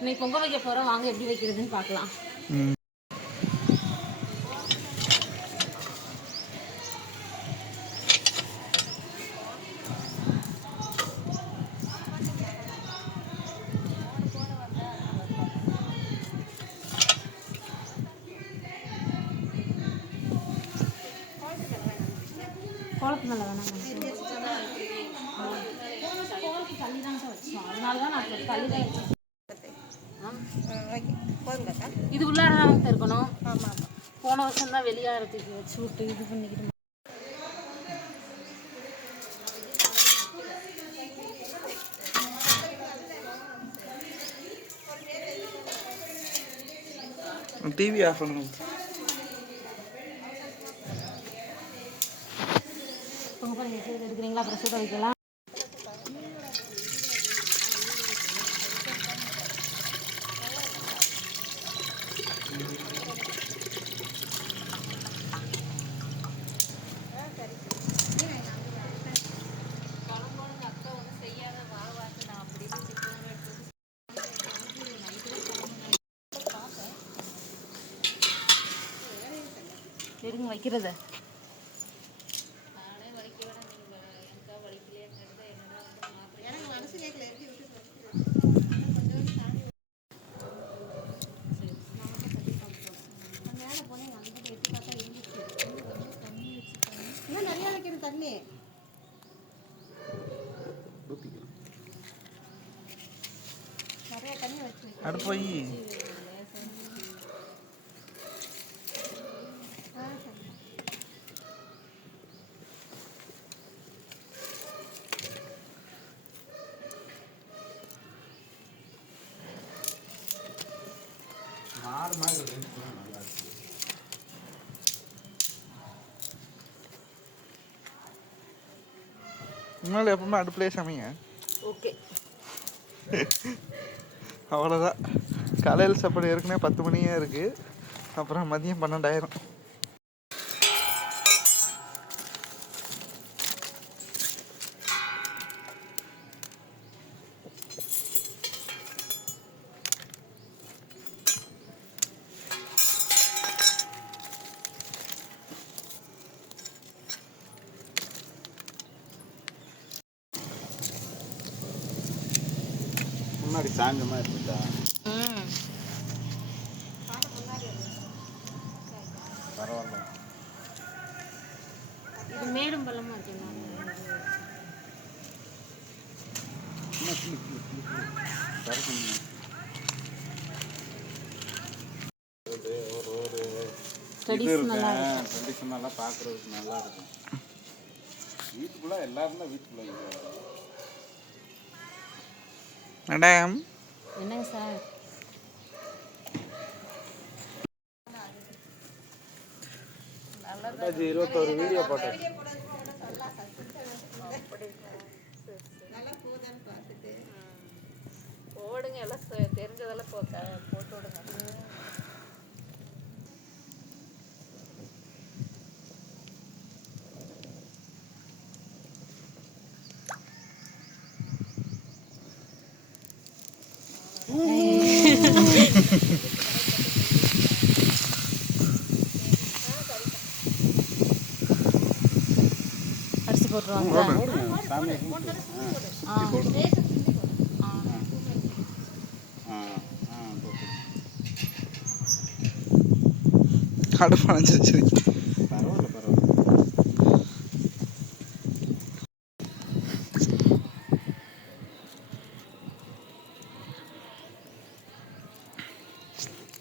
இன்னைக்கு பொங்கல் வைக்க போகிறோம், வாங்க எப்படி வைக்கிறதுன்னு பார்க்கலாம். கோலத்து மேலே வேணாம், கோலத்து தள்ளி தான் வச்சோம், அதனால தான் நான் தள்ளி தான் வச்சேன். இது உள்ளார தான் இருக்கணும். ஆமாம் ஆமாம், போன வருஷம் தான் வெளியாகிறதுக்கு வச்சு விட்டு இது பண்ணிக்கிட்டு. டிவி ஆஃப் பண்ணணும். பொங்கல் எடுக்கிறீங்களா, அப்புறம் சூட வைக்கலாம். இருங்க வைக்கிறது. நிறைய வைக்கணும் தண்ணி. நிறைய தண்ணி வச்சு அடுப்பு போய் முன்னாடி எப்பவுமே அடுப்புலேயே சமைங்க. ஓகே, அவ்வளோதான். காலையில் சாப்பாடு ஏற்கனவே 10 மணியே இருக்குது, அப்புறம் மதியம் 12 முன்னாடி சாஞ்ச மாதிரி இருக்குதா? பரவாயில்ல, இது மேடும் பள்ளமா இருக்குங்க. ட்ரெடிஷ்னலாக பார்க்குறதுக்கு நல்லா இருக்கும். வீட்டுக்குள்ளே எல்லாரும் தான் வீட்டுக்குள்ளே. மேடம் என்னங்க சார், நல்லா 21 வீடியோ போட்டேன். போடுங்க, எல்லாம் தெரிஞ்சதெல்லாம் போட்டு விடுங்க. அரிசி போட்டுருவாங்க. அடுப்பு அணைஞ்சிருச்சு. பரவாயில்ல பரவாயில்ல.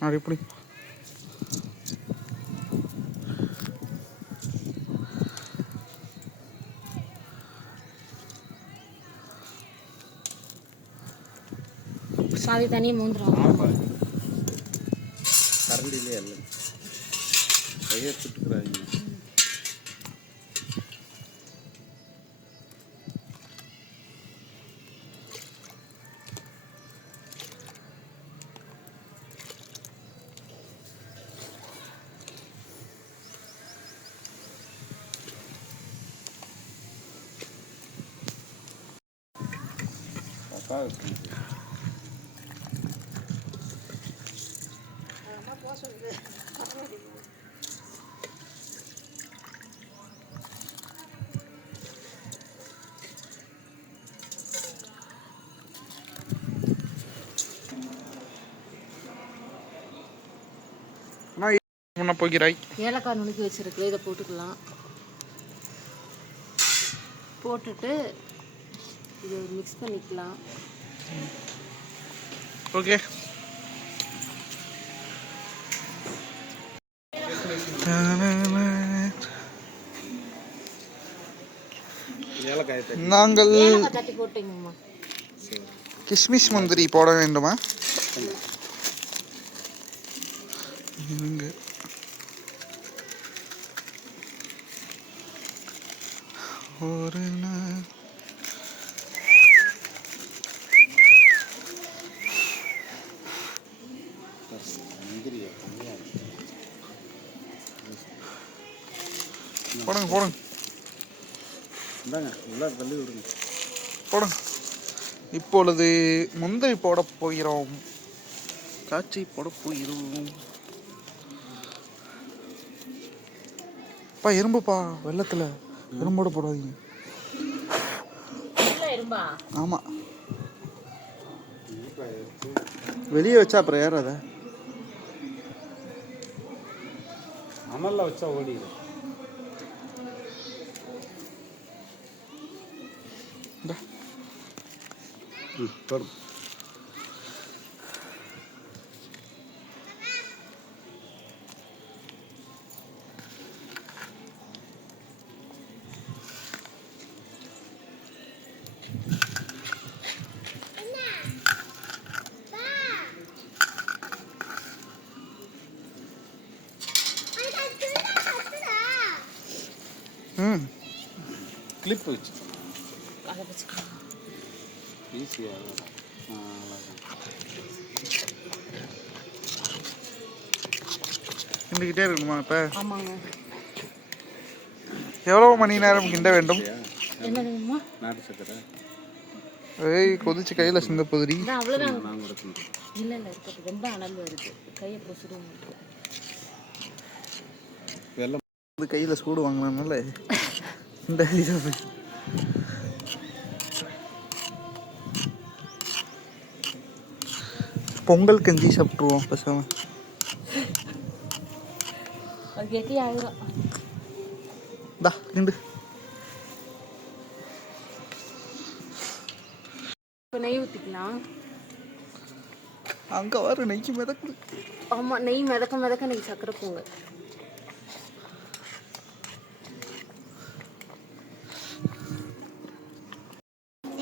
அது எப்படி சாதி தனியாக மூந்துடும். கரண்டிலே இல்லை, கையை சுட்டுக்கிறாங்க. முன்ன போகிறாய். ஏலக்காய் நுணுக்கி வச்சிருக்கு, இதை போட்டுக்கலாம். போட்டுட்டு இதை மிக்ஸ் பண்ணிக்கலாம். ஓகே. நாங்கள் தட்டி போட்டீங்கம்மா. கிஸ்மிஸ் முந்திரி போட வேண்டுமா? ஒரு போடுங்க போடுங்க போடுங்க. இப்பொழுது முந்திரி போட போகிறோம். காய்ச்சி போட போகிறோம். பா எறும்புப்பா வெள்ளத்துல எறும்போட போடாதீங்க. ஆமா வெளியே வச்சா அப்புறம் ஏறாத. அனல்ல வச்சா ஓடிடும். போடும். கிளிப் வச்சு ஈஸியாக கிண்டிக்கிட்டே இருக்கணுமா இப்போ? ஆமாங்க. எவ்வளோ மணி நேரம் கிண்ட வேண்டும்? என்னதுங்கம்மா? நாட்டு சக்கரை ஏய் கொதிச்சு கையில் சிந்த போதுரி. அவ்வளோதான். இல்லை இல்லை இருக்கட்டும், ரொம்ப அனல் வருது, கையை பொசுடும். வெள்ளம் கையில் சூடு வாங்கினால இந்த பொங்கல் கஞ்சி சாப்பிட்ருவோம் பசங்க. அது கெட்டி ஆயிரும். தா நின்று இப்போ நெய் ஊற்றிக்கலாம். அங்கே வர நெய்க்கு மிதக்குது. ஆமாம், நெய் மிதக்க மிதக்க நெய் சக்கரை போங்க.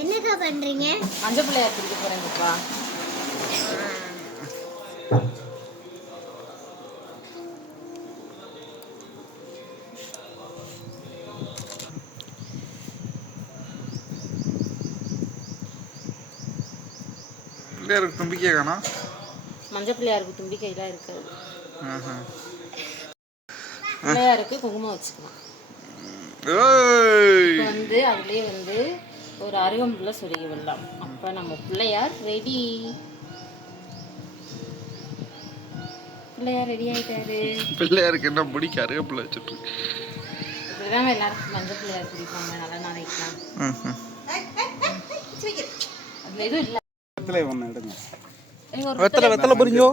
என்னக்கா பண்றீங்க? மஞ்சள் பிள்ளையார் பிடிக்க போறேங்கப்பா. பிள்ளையாருக்கு தும்பிக்கை காணோம். மஞ்சள் பிள்ளையாருக்கு தும்பிக்கைலாம் இருக்காது. பிள்ளையாருக்கு குங்குமம் வச்சுக்கலாம். வந்து அதுலேயே வந்து ஒரு அருகம்புல்ல சொருகி விடலாம். அப்போ நம்ம பிள்ளையார் ரெடி. பிள்ளையார் ரெடி ஆயிட்டாரு. பிள்ளையாருக்கு என்ன பிடிக்க அருகம்புல்ல வச்சுட்டு இப்படிதான் எல்லாருக்கும் மஞ்சள் பிள்ளையார் பிடிப்பாங்க. நல்ல நாளைக்கலாம். அதுல எதுவும் இல்லை. வெத்தலை ஒன்று எடுங்க. வெத்தலை வெத்தலை புரிஞ்சோ.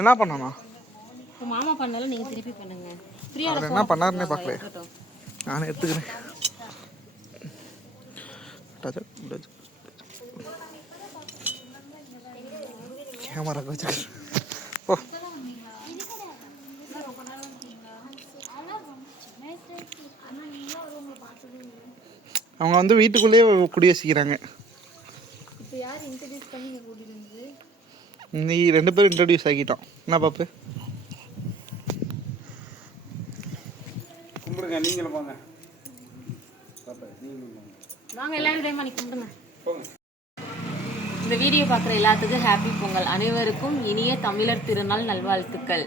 என்ன பண்ணணும்? மாமா பண்ணாலும் நீங்க திருப்பி பண்ணுங்க. அவர் என்ன பண்ணாருன்னே பார்க்கல. நானே எடுத்துக்கிறேன். கேமரா வச்சுக்கிறேன். ஓ அவங்க வந்து வீட்டுக்குள்ளேயே குடி வசிக்கிறாங்க. நீ 2 பேரும் இன்ட்ரடியூஸ் ஆகிட்டோம். என்ன பாப்பு? கும்பிடுங்க. நீங்களும் போங்க. வாங்க எல்லாரும் இதே மாதிரி கும்பிடுங்க. இந்த வீடியோ பார்க்குற எல்லாத்துக்கும் ஹாப்பி பொங்கல். அனைவருக்கும் இனிய தமிழர் திருநாள் நல்வாழ்த்துக்கள்.